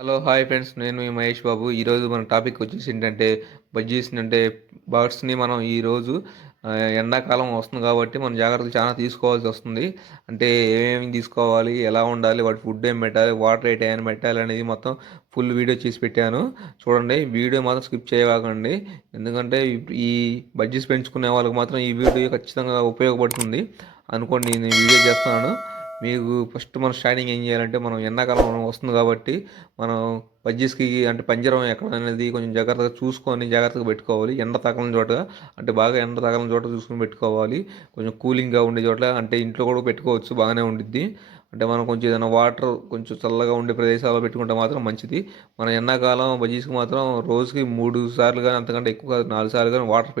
Hello hi friends, నేను మీ మహేష్ బాబు. ఈరోజు మన టాపిక్ వచ్చేసి ఏంటంటే బజ్జీస్ అంటే బర్డ్స్ని మనం ఈరోజు ఎండాకాలం వస్తుంది కాబట్టి మనం జాగ్రత్తలు చాలా తీసుకోవాల్సి వస్తుంది. అంటే ఏమేమి తీసుకోవాలి, ఎలా ఉండాలి, వాటి ఫుడ్ ఏం పెట్టాలి, వాటర్ ఏ టైం పెట్టాలి అనేది మొత్తం ఫుల్ వీడియో చేసి పెట్టాను. చూడండి, వీడియో మాత్రం స్కిప్ చేయకండి. ఎందుకంటే ఈ బజ్జీస్ పెంచుకునే వాళ్ళకి మాత్రం ఈ వీడియో ఖచ్చితంగా ఉపయోగపడుతుంది అనుకోండి. నేను ఈ వీడియో చేస్తున్నాను మీకు. ఫస్ట్ మనం స్టార్టింగ్ ఏం చేయాలంటే, మనం ఎండాకాలం వస్తుంది కాబట్టి మనం బజ్జీస్కి అంటే పంజరం ఎక్కడ అనేది కొంచెం జాగ్రత్తగా చూసుకొని జాగ్రత్తగా పెట్టుకోవాలి. ఎండ తగలని చోట, అంటే బాగా ఎండ తగలని చోట చూసుకొని పెట్టుకోవాలి. కొంచెం కూలింగ్గా ఉండే చోట, అంటే ఇంట్లో కూడా పెట్టుకోవచ్చు, బాగానే ఉండిద్ది. అంటే మనం కొంచెం ఏదైనా వాటర్ కొంచెం చల్లగా ఉండే ప్రదేశాల్లో పెట్టుకుంటే మాత్రం మంచిది. మన ఎండాకాలం బజ్జీస్కి మాత్రం రోజుకి 3 సార్లు కానీ, అంతకంటే ఎక్కువ కాదు 4 సార్లు కానీ వాటర్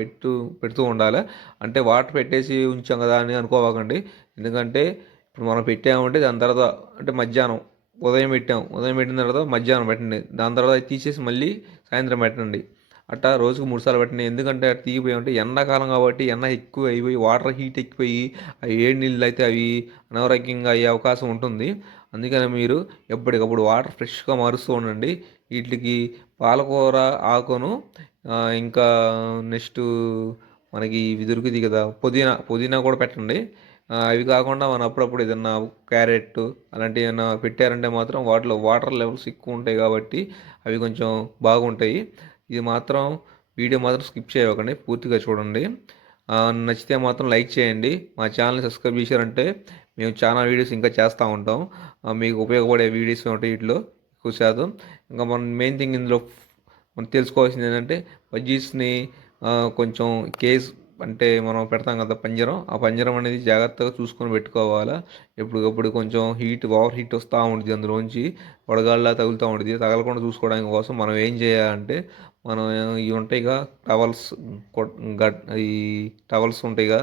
పెడుతూ ఉండాలి. అంటే వాటర్ పెట్టేసి ఉంచాం కదా అని అనుకోవాకండి. ఎందుకంటే ఇప్పుడు మనం పెట్టామంటే దాని తర్వాత, అంటే మధ్యాహ్నం ఉదయం పెట్టిన తర్వాత మధ్యాహ్నం పెట్టండి. దాని తర్వాత అది తీసేసి మళ్ళీ సాయంత్రం పెట్టండి. అట్టా రోజుకు 3 సార్లు పెట్టండి. ఎందుకంటే అటు తీగిపోయామంటే ఎండాకాలం కాబట్టి ఎండ ఎక్కువ అయిపోయి వాటర్ హీట్ ఎక్కిపోయి అవి ఏడు నీళ్ళు అయితే అవి అనారోగ్యంగా అయ్యే అవకాశం ఉంటుంది. అందుకని మీరు ఎప్పటికప్పుడు వాటర్ ఫ్రెష్గా మారుస్తూ ఉండండి. వీటికి పాలకూర ఆకును, ఇంకా నెక్స్ట్ మనకి ఇవి దొరుకుతాయి కదా, పుదీనా పుదీనా కూడా పెట్టండి. అవి కాకుండా మనం అప్పుడప్పుడు ఏదన్నా క్యారెట్ అలాంటివి ఏమైనా పెట్టారంటే మాత్రం వాటిలో వాటర్ లెవెల్స్ ఎక్కువ ఉంటాయి కాబట్టి అవి కొంచెం బాగుంటాయి. ఇది మాత్రం వీడియో మాత్రం స్కిప్ చేయకండి, పూర్తిగా చూడండి. నచ్చితే మాత్రం లైక్ చేయండి. మా ఛానల్ని సబ్స్క్రైబ్ చేశారంటే మేము చాలా వీడియోస్ ఇంకా చేస్తూ ఉంటాం. మీకు ఉపయోగపడే వీడియోస్ ఉంటాయి వీటిలో ఎక్కువ శాతం. ఇంకా మన మెయిన్ థింగ్ ఇందులో మనం తెలుసుకోవాల్సింది ఏంటంటే బజ్జీస్ని కొంచెం కేజ్, అంటే మనం పెడతాం కదా పంజరం, ఆ పంజరం అనేది జాగ్రత్తగా చూసుకొని పెట్టుకోవాలా. ఎప్పటికప్పుడు కొంచెం ఓవర్ హీట్ వస్తూ ఉంటుంది, అందులోంచి వడగాళ్ళ తగులుతూ ఉంటుంది. తగలకుండా చూసుకోవడానికి కోసం మనం ఏం చేయాలంటే, మనం ఇవి ఉంటాయిగా టవల్స్, ఈ టవల్స్ ఉంటాయిగా,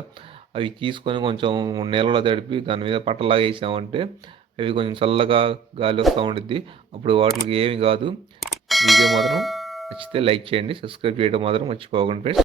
అవి తీసుకొని కొంచెం నీళ్ళలో తడిపి దాని మీద పట్టలాగా వేసామంటే అవి కొంచెం చల్లగా గాలి వస్తూ ఉంటుంది. అప్పుడు వాటికి ఏమి కాదు. వీడియో మాత్రం నచ్చితే లైక్ చేయండి, సబ్స్క్రైబ్ చేయడం మాత్రం మర్చిపోకండి ఫ్రెండ్స్.